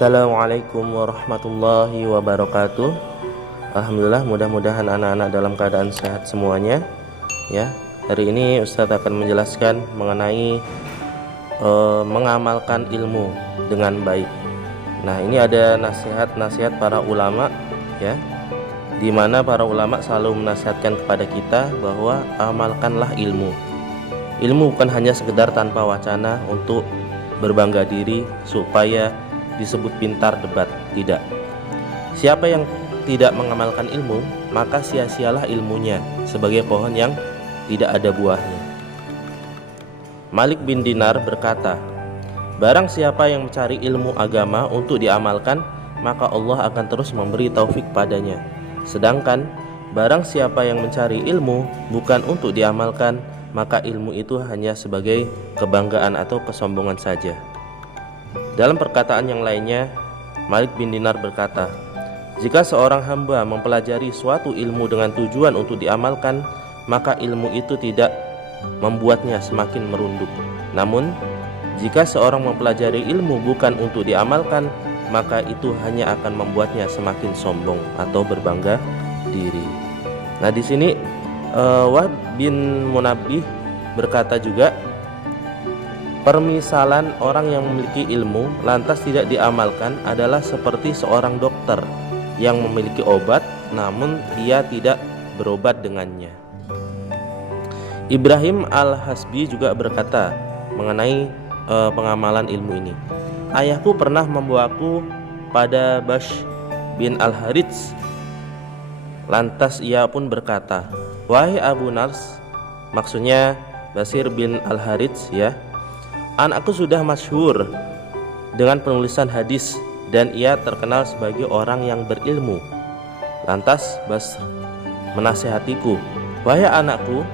Assalamualaikum warahmatullahi wabarakatuh. Alhamdulillah, mudah-mudahan anak-anak dalam keadaan sehat semuanya. Ya, hari ini Ustadz akan menjelaskan mengenai mengamalkan ilmu dengan baik. Nah, ini ada nasihat-nasihat para ulama, ya, di mana para ulama selalu menasihatkan kepada kita bahwa amalkanlah ilmu. Ilmu bukan hanya sekedar tanpa wacana untuk berbangga diri supaya disebut pintar debat, tidak. Siapa yang tidak mengamalkan ilmu, maka sia-sialah ilmunya sebagai pohon yang tidak ada buahnya. Malik bin Dinar berkata, barang siapa yang mencari ilmu agama untuk diamalkan, maka Allah akan terus memberi taufik padanya. Sedangkan barang siapa yang mencari ilmu bukan untuk diamalkan, maka ilmu itu hanya sebagai kebanggaan atau kesombongan saja. Dalam perkataan yang lainnya, Malik bin Dinar berkata, jika seorang hamba mempelajari suatu ilmu dengan tujuan untuk diamalkan, maka ilmu itu tidak membuatnya semakin merunduk. Namun, jika seorang mempelajari ilmu bukan untuk diamalkan, maka itu hanya akan membuatnya semakin sombong atau berbangga diri. Nah, di sini Wahb bin Munabbih berkata juga, permisalan orang yang memiliki ilmu lantas tidak diamalkan adalah seperti seorang dokter yang memiliki obat namun ia tidak berobat dengannya. Ibrahim Al-Hasbi juga berkata mengenai pengamalan ilmu ini. Ayahku pernah membawaku pada Bash bin Al-Harits. Lantas ia pun berkata, wahai Abu Nars, maksudnya Basir bin Al-Harits, ya, anakku sudah masyhur dengan penulisan hadis dan ia terkenal sebagai orang yang berilmu. Lantas Basr menasihatiku, wahai anakku,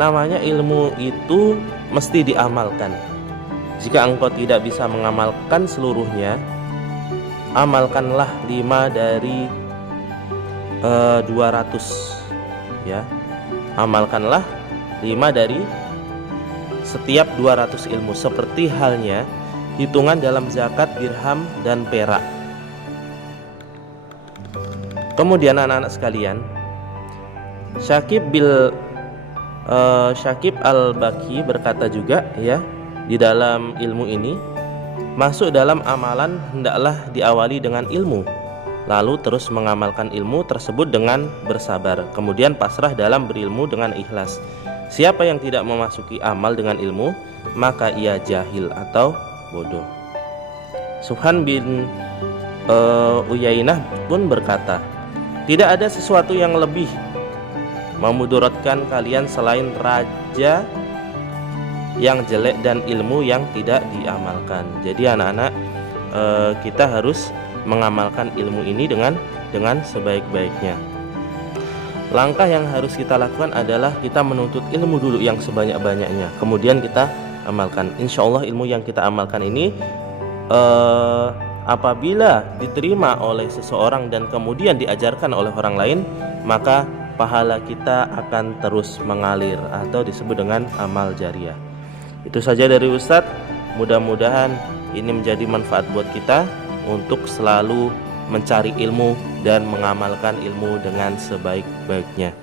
namanya ilmu itu mesti diamalkan. Jika engkau tidak bisa mengamalkan seluruhnya, amalkanlah 5 dari 200, ya. Amalkanlah 5 dari setiap 200 ilmu, seperti halnya hitungan dalam zakat dirham dan perak. Kemudian anak-anak sekalian, Syakib Al-Baki berkata juga, ya, di dalam ilmu ini masuk dalam amalan hendaklah diawali dengan ilmu, lalu terus mengamalkan ilmu tersebut dengan bersabar, kemudian pasrah dalam berilmu dengan ikhlas. Siapa yang tidak memasuki amal dengan ilmu, maka ia jahil atau bodoh. Sufyan bin Uyainah pun berkata, tidak ada sesuatu yang lebih memudaratkan kalian selain raja yang jelek dan ilmu yang tidak diamalkan. Jadi anak-anak, kita harus mengamalkan ilmu ini dengan sebaik-baiknya. Langkah yang harus kita lakukan adalah kita menuntut ilmu dulu yang sebanyak-banyaknya, kemudian kita amalkan. Insya Allah ilmu yang kita amalkan ini apabila diterima oleh seseorang dan kemudian diajarkan oleh orang lain, maka pahala kita akan terus mengalir atau disebut dengan amal jariah. Itu saja dari Ustadz. Mudah-mudahan ini menjadi manfaat buat kita untuk selalu mencari ilmu dan mengamalkan ilmu dengan sebaik-baiknya.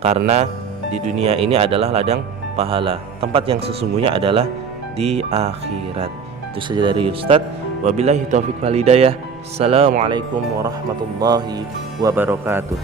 Karena di dunia ini adalah ladang pahala. Tempat yang sesungguhnya adalah di akhirat. Itu saja dari Ustadz. Wabillahi taufiq wal hidayah. Assalamualaikum warahmatullahi wabarakatuh.